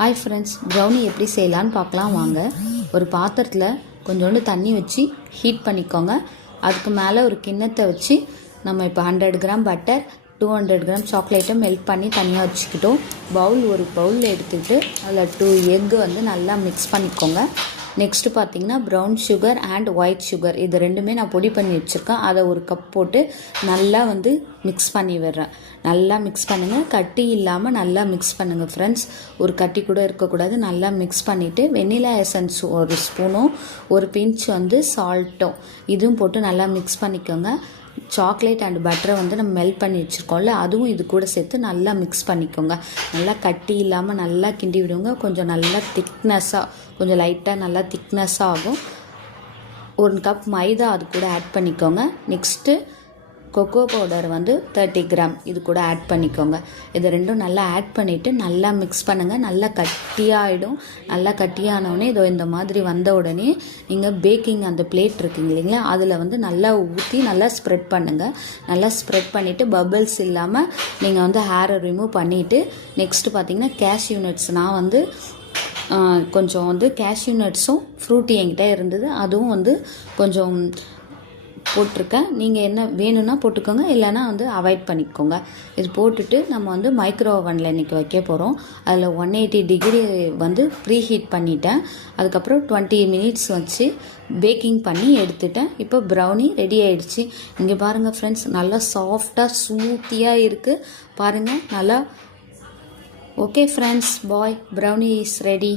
Hi friends, brownie எப்படி செய்யலான்னு பார்க்கலாம் வாங்க. ஒரு பாத்திரத்தில் கொஞ்சோண்டு தண்ணி வச்சு ஹீட் பண்ணிக்கோங்க. அதுக்கு மேலே ஒரு கிண்ணத்தை வச்சு நம்ம இப்போ 100 கிராம் பட்டர், 200 கிராம் சாக்லேட்டை மெல்ட் பண்ணி தனியாக வச்சுக்கிட்டோம். ஒரு பவுல் எடுத்துக்கிட்டு அதில் 2 எக்கு வந்து நல்லா மிக்ஸ் பண்ணிக்கோங்க. நெக்ஸ்ட்டு பார்த்தீங்கன்னா brown sugar and white sugar இது ரெண்டுமே நான் பொடி பண்ணி வச்சுருக்கேன். அதை ஒரு கப் போட்டு நல்லா வந்து மிக்ஸ் பண்ணி விடுறேன். நல்லா மிக்ஸ் பண்ணுங்கள், கட்டி இல்லாமல் நல்லா மிக்ஸ் பண்ணுங்கள் ஃப்ரெண்ட்ஸ். ஒரு கட்டி கூட இருக்கக்கூடாது. நல்லா மிக்ஸ் பண்ணிவிட்டு வெண்ணிலா எசன்ஸ் ஒரு ஸ்பூனும் ஒரு பிஞ்ச் வந்து சால்ட்டும் இதுவும் போட்டு நல்லா மிக்ஸ் பண்ணிக்கோங்க. சாக்லேட் அண்ட் பட்டரை வந்து நம்ம மெல்ட் பண்ணி வச்சுருக்கோம்ல, அதுவும் இது கூட சேர்த்து நல்லா மிக்ஸ் பண்ணிக்கோங்க. நல்லா கட்டி இல்லாமல் நல்லா கிண்டி விடுங்க. கொஞ்சம் நல்லா திக்னஸ்ஸாக, கொஞ்சம் லைட்டாக நல்லா திக்னஸ்ஸாக ஆகும். 1 கப் மைதா அது கூட ஆட் பண்ணிக்கோங்க. நெக்ஸ்ட்டு கொக்கோ பவுடர் வந்து 30 கிராம் இது கூட ஆட் பண்ணிக்கோங்க. இது ரெண்டும் நல்லா ஆட் பண்ணிவிட்டு நல்லா மிக்ஸ் பண்ணுங்கள். நல்லா கட்டியாகிடும். நல்லா கட்டியானவுடனே இதோ இந்த மாதிரி வந்த உடனே நீங்கள் பேக்கிங் அந்த பிளேட் இருக்குங்க இல்லைங்களா, அதில் வந்து நல்லா ஊற்றி நல்லா ஸ்ப்ரெட் பண்ணுங்கள். நல்லா ஸ்ப்ரெட் பண்ணிவிட்டு பபிள்ஸ் இல்லாமல் நீங்கள் வந்து ஹேரை ரிமூவ் பண்ணிவிட்டு நெக்ஸ்ட்டு பார்த்தீங்கன்னா கேஷ்யூ நட்ஸ், நான் வந்து கொஞ்சம் வந்து கேஷ்யூ நட்ஸும் ஃப்ரூட்டி என்கிட்ட இருந்தது, அதுவும் வந்து கொஞ்சம் போட்டிருக்கேன். நீங்கள் என்ன வேணும்னா போட்டுக்கோங்க, இல்லைனா வந்து அவாய்ட் பண்ணிக்கோங்க. இது போட்டுட்டு நம்ம வந்து மைக்ரோ ஓவனில் இன்றைக்கி வைக்க போகிறோம். அதில் 180 டிகிரி வந்து ப்ரீ ஹீட் பண்ணிட்டேன். அதுக்கப்புறம் 20 மினிட்ஸ் வச்சு பேக்கிங் பண்ணி எடுத்துட்டேன். இப்போ ப்ரௌனி ரெடி ஆகிடுச்சு. இங்கே பாருங்கள் ஃப்ரெண்ட்ஸ், நல்லா சாஃப்டாக ஸ்மூத்தியாக இருக்குது பாருங்கள். நல்லா okay friends, bye, brownie is ready.